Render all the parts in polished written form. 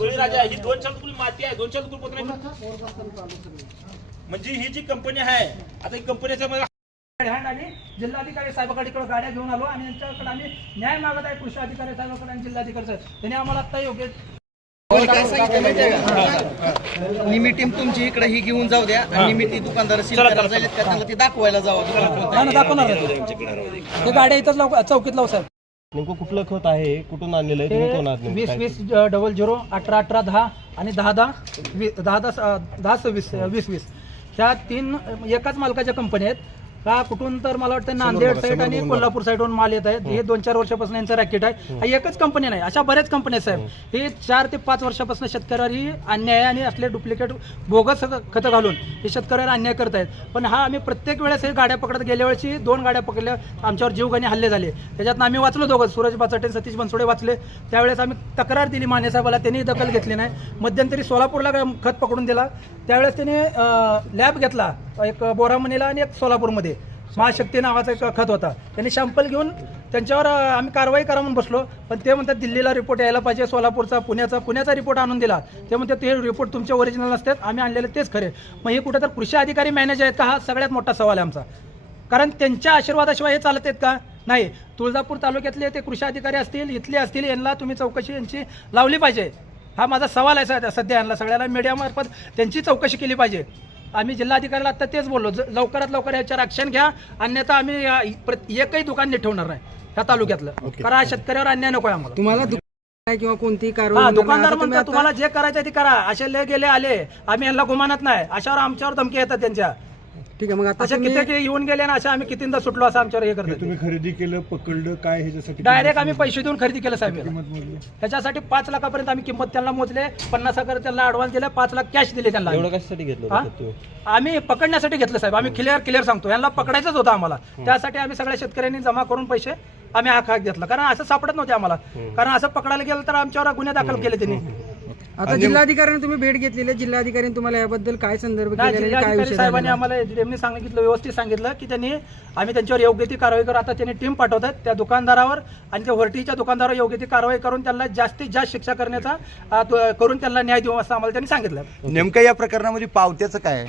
बळीराजा ही 2 दुकुल माती आहे, 2 दुकुल पोत म्हणजे ही जी कंपनी आहे आता ही कंपनीचा आणि जिल्हाधिकारी साहेबांकडे गाड्या घेऊन आलो आणि यांच्याकडे आम्ही न्याय मागत आहे कृषी अधिकारी साहेबांकडे आणि जिल्हाधिकारी साहेब त्यांनी आम्हाला आता योग्य निमी टीम तुमची इकडे ही घेऊन जाऊ द्या आणि निमित्ती दुकानदार ते दाखवायला जावं दाखवणार ते गाड्या इथंच चौकीत लावू साहेब. नेमकं कुठलं खत आहे, कुठून आणलेलं आहे, तुम्ही कोण आहात? 20-20-00-18-18-10 आणि 10-10-10-10-20-20 ह्या 3 एकाच मालकाच्या कंपन्या आहेत का. कुठून तर मला वाटतं नांदेड साईड आणि कोल्हापूर साईडवरून माल येत आहेत. हे 2-4 वर्षापासून यांचं रॅकेट आहे. हा एकच कंपनी नाही, अशा बऱ्याच कंपन्या साहेब. हे 4 ते 5 वर्षापासून शेतकऱ्यांनी अन्याय आणि असले डुप्लिकेट बोगस खतं घालून हे शेतकऱ्यांना अन्याय करत आहेत. पण हा आम्ही प्रत्येक वेळेस हे गाड्या पकडत गेल्या वेळेची 2 गाड्या पकडल्या, आमच्यावर जीवघेणे हल्ले झाले. त्याच्यात आम्ही वाचलो दोघं, सूरज बाचाटे सतीश बनसोडे वाचले. त्यावेळेस आम्ही तक्रार दिली माने साहेबाला, त्यांनी दखल घेतली नाही. मध्यंतरी सोलापूरला खत पकडून दिला, त्यावेळेस त्यांनी लॅब घेतला, एक बोरामणीला आणि एक सोलापूरमध्ये महाशक्ती नावाचा एक खत होता. त्यांनी सॅम्पल घेऊन त्यांच्यावर आम्ही कारवाई करा म्हणून बसलो, पण ते म्हणतात दिल्लीला रिपोर्ट यायला पाहिजे, सोलापूरचा पुण्याचा रिपोर्ट आणून दिला. ते म्हणतात ते रिपोर्ट तुमचे ओरिजिनल नसतात, आम्ही आणलेले तेच खरे. मग हे कुठं तर कृषी अधिकारी मॅनेजर आहेत का, हा सगळ्यात मोठा सवाल आहे आमचा. कारण त्यांच्या आशीर्वादाशिवाय हे चालत आहेत का नाही. तुळजापूर तालुक्यातले ते कृषी अधिकारी असतील, इथले असतील, यांना तुम्ही चौकशी यांची लावली पाहिजे. हा माझा सवाल आहे सध्या यांना सगळ्याला मीडियामार्फत त्यांची चौकशी केली पाहिजे. आम्ही जिल्हाधिकाऱ्याला आता तेच बोललो, लवकरात लवकर याच्यावर ॲक्शन घ्या, अन्यथा आम्ही एकही दुकान नीट ठेवणार नाही ह्या तालुक्यातलं. कारण हा शेतकऱ्यावर अन्याय नको आहे आम्हाला. तुम्हाला किंवा कोणती कारवाई दुकानदार म्हणतात तुम्हाला जे करायचं ते करा, असे ले गेले आले, आम्ही यांना गुमानत नाही, अशावर आमच्यावर धमकी येतात त्यांच्या. ठीक आहे, मग आता अशा किती येऊन गेले ना, अशा आम्ही कितींदा सुटलो असं आमच्यावर हे करतो. तुम्ही खरेदी केलं, पकडलं काय ह्याच्यासाठी? डायरेक्ट आम्ही पैसे देऊन खरेदी केलं साहेब. ह्याच्यासाठी 5 लाखापर्यंत आम्ही किंमत त्यांना मोजले, 50,000 त्यांना ऍडव्हान्स दिले, 5 लाख कॅश दिले त्यांना. एवढं कशासाठी घेतलं? आम्ही पकडण्यासाठी घेतलं साहेब. आम्ही क्लिअर सांगतो, यांना पकडायचंच होतं आम्हाला. त्यासाठी आम्ही सगळ्या शेतकऱ्यांनी जमा करून पैसे आम्ही हा घेतला, कारण असं सापडत नव्हते आम्हाला. कारण असं पकडायला गेलं तर आमच्यावर गुन्हे दाखल केले त्यांनी. आता जिल्हाधिकाऱ्यांनी तुम्ही भेट घेतलेली, जिल्हाधिकाऱ्यांनी तुम्हाला याबद्दल काय संदर्भ जिल्हाधिकारी साहेबांनी आम्हाला त्यांनी सांगितलं, व्यवस्थित सांगितलं की आम्ही त्यांच्यावर योग्य ती कारवाई करू. आता त्यांनी टीम पाठवतात त्या दुकानदारावर आणि त्या व्हर्टीच्या दुकानदारावर योग्य ती कारवाई करून त्यांना जास्तीत जास्त शिक्षा करण्याचा करून त्यांना न्याय देऊ असं आम्हाला त्यांनी सांगितलं. नेमकं या प्रकरणामध्ये पावत्याचं काय?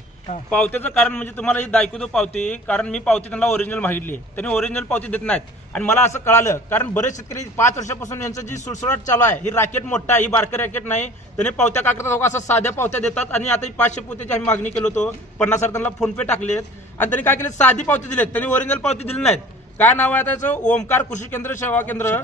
पावत्याचं कारण म्हणजे तुम्हाला ही दाखवतो पावती, कारण मी पावती त्यांना ओरिजिनल मागितली, त्यांनी ओरिजिनल पावती देत नाहीत. आणि मला असं कळालं, कारण बरेच शेतकरी 5 वर्षापासून यांचं जी सुळसुळाट चालू आहे, ही रॅकेट मोठा आहे, ही बारकं रॅकेट नाही. त्यांनी पावत्या काय करतात, असं साध्या पावत्या देतात. आणि आता 500 पोत्याची आम्ही मागणी केलो होतो, 50,000 त्यांना फोनपे टाकलेत आणि त्यांनी काय केलं, साधी पावती दिलेत, त्यांनी ओरिजिनल पावती दिली नाहीत. काय नाव आहे त्याचं, ओमकार कृषी केंद्र सेवा केंद्र,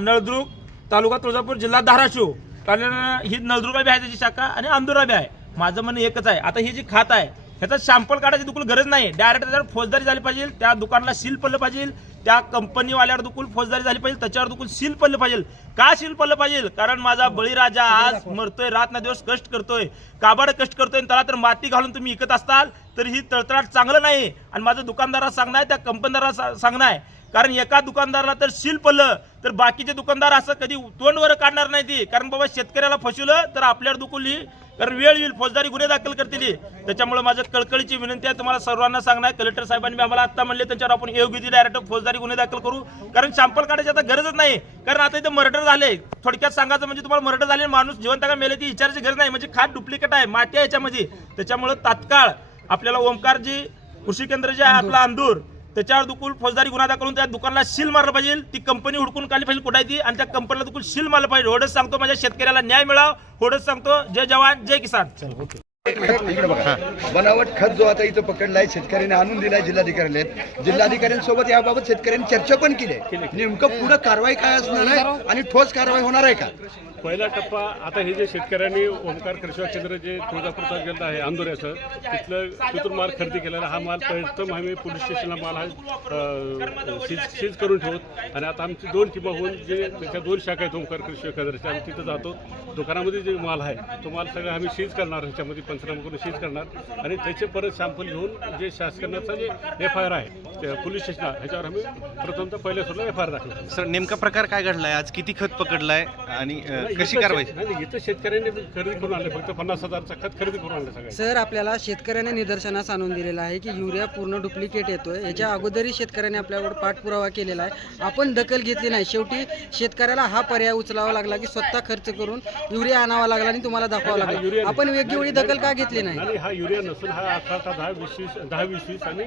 नळदुर्ग, तालुका तुळजापूर, जिल्हा धाराशिव. कारण ही नळदुर्गा बी आहे त्याची शाखा आणि अंदुरा बी आहे. माझं म्हणणं एकच आहे, आता ही जी खात आहे ह्याचा सॅम्पल काढायची दुकुल गरज नाही, डायरेक्ट त्याच्यावर फौजदारी झाली पाहिजे, त्या दुकानाला सील पडलं पाहिजे, त्या कंपनीवाल्यावर दुकुल फौजदारी झाली पाहिजे, त्याच्यावर दुकुल सील पडलं पाहिजे. का सील पडलं पाहिजे, कारण माझा बळीराजा आज मरतोय, रात ना दिवस कष्ट करतोय, काबाड कष्ट करतोय, त्याला तर माती घालून तुम्ही विकत असताल तर ही तळतळाट चांगलं नाही. आणि माझं दुकानदाराला सांगणं आहे, त्या कंपनीदाराला सांगणं आहे, कारण एका दुकानदाराला तर सील पडलं तर बाकीचे दुकानदार असं कधी तोंडवर काढणार नाही ती. कारण बाबा शेतकऱ्याला फसवलं तर आपल्यावर दुकुली, कारण वेळ येईल, फौजदारी गुन्हे दाखल करतील. त्याच्यामुळे माझं कळकळीची विनंती आहे तुम्हाला सर्वांना सांगणार, कलेक्टर साहेबांनी आम्हाला आता म्हणले त्यांच्यावर आपण योग्य ती डायरेक्ट फौजदारी गुन्हे दाखल करू, कारण सॅम्पल काढायची आता गरजच नाही. कारण आता इथे मर्डर झाले, थोडक्यात सांगायचं म्हणजे तुम्हाला मर्डर झाले, माणूस जिवंत का मेले ती विचारायची गरज नाही, म्हणजे खात डुप्लिकेट आहे, माती आहे याच्यामध्ये. त्याच्यामुळे तात्काळ आपल्याला ओमकारजी कृषी केंद्र जे आहे आपला अंदूर, त्याच्यावर दुकुल फौजदारी गुन्हा दाखल करून त्या दुकानाला सील मारलं पाहिजे, ती कंपनी हुडकून काढली पाहिजे कुठे ती, आणि त्या कंपनीला दुकुल सील मारलं पाहिजे. एवढंच सांगतो, माझ्या शेतकऱ्याला न्याय मिळावा, एवढंच सांगतो. जय जवान जय किसान. इकडे बघा, बनावट खत जो आता इथं पकडलाय, शेतकऱ्यांनी आणून दिलाय जिल्हाधिकाऱ्यांसोबत याबाबत शेतकऱ्यांनी चर्चा पण केली. नेमकं पुढे कारवाई काय असणार आहे आणि ठोस कारवाई होणार आहे का? पहिला टप्पा आता हे जे शेतकऱ्यांनी ओमकार कृषी केंद्र जे तुळजापूर तालुक्यात आहे अंदुऱ्याचं, तिथून माल खरेदी केलेला, हा माल प्रथम आम्ही पोलीस स्टेशनला माल हा सीज करून ठेवत. आणि आता आमची 2 टीमा होऊन जे त्याच्या 2 शाखा आहेत ओमकार कृषी केंद्राच्या, आम्ही तिथं जातो, दुकानामध्ये जे माल आहे तो माल सगळं आम्ही सीज करणार. ह्याच्यामध्ये पंचनामा करून सीज करणार आणि त्याचे परत सॅम्पल घेऊन जे शासनाचा जे FIR आहे त्या पोलीस स्टेशनला ह्याच्यावर आम्ही प्रथमतः पहिल्या सुरुला FIR दाखल करू. सर नेमका प्रकार काय घडलाय आज? किती खत पकडलाय आणि कशी कारवाई? नाही, इथं शेतकऱ्यांनी खरेदी करून आणले, फक्त 50,000चा खत खरेदी करून आणलं सगळं. सर आपल्याला शेतकऱ्याने निदर्शनास आणून दिलेलं आहे की युरिया पूर्ण डुप्लिकेट येतोय. याच्या अगोदरही शेतकऱ्याने आपल्यावर पाठपुरावा केलेला आहे. आपण दखल घेतली नाही. शेवटी शेतकऱ्याला हा पर्याय उचलावा लागला की स्वतः खर्च करून युरिया आणावा लागला आणि तुम्हाला दाखवावा लागला. आपण योग्य वेळी दखल का घेतली नाही? आणि हा युरिया नसून हा 18-10, 10-20 आणि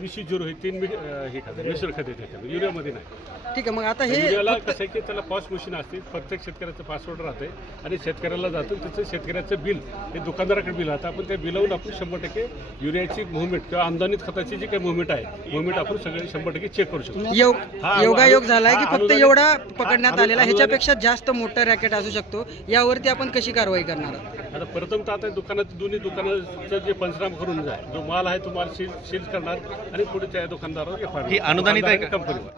20-0 हे 3 हे खाते मिश्र खाते त्याच्यामध्ये युरियामध्ये नाही. ठीक आहे, मग आता हे युरियाला कसं आहे की त्याला पॉस मशीन असते, प्रत्येक शेतकऱ्याचं पासवर्ड राहते आणि शेतकऱ्याला जातं त्याचं शेतकऱ्याचं बिल हे दुकानदाराकडे बिल राहतं. आपण त्या बिलावून आपण 100% युरियाची मुवमेंट किंवा अनुदानित खताची जी काही मुवमेंट आहे मुवमेंट आपण सगळे 100% चेक करू शकतो. योगायोग झालाय की फक्त एवढा पकडण्यात आलेला, ह्याच्यापेक्षा जास्त मोठं रॅकेट असू शकतो. यावरती आपण कशी कारवाई करणार आहोत? आता प्रथम तर आता दोन्ही दुकानाचं जे पंचनामा करून जाय जो माल आहे तो माल सील करणार आणि पुढे त्या दुकानदारावर ही अनुदानित आहे का? कंपनीवर